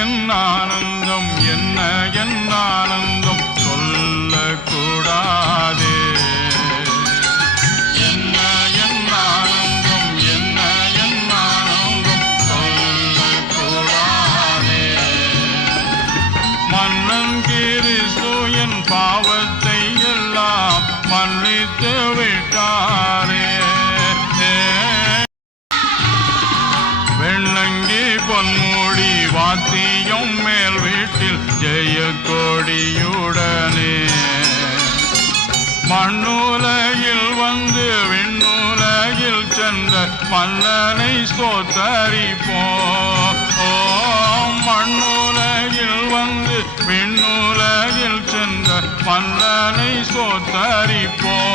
என் ஆனந்தம் என்ன என் ஆனந்தம் சொல்லக்கூடாதே. என்ன என் ஆனந்தம் என்ன என் ஆனந்தம் சொல்லக்கூடாதே. மன்னன் கிறிஸ்து என் பாவத்தை எல்லாம் மன்னித்து விட்டாரே. வெள்ளங்கி பொன்மூடி வாத்தியம் மேல் வீட்டில் ஜெய கொடியுடனே மண்ணுலகில் வந்து விண்ணுலகில் சென்ற மன்னனை ஸ்தோத்தரிப்போம். மண்ணுலகில் வந்து விண்ணுலகில் சென்ற மன்னனை ஸ்தோத்தரிப்போம்.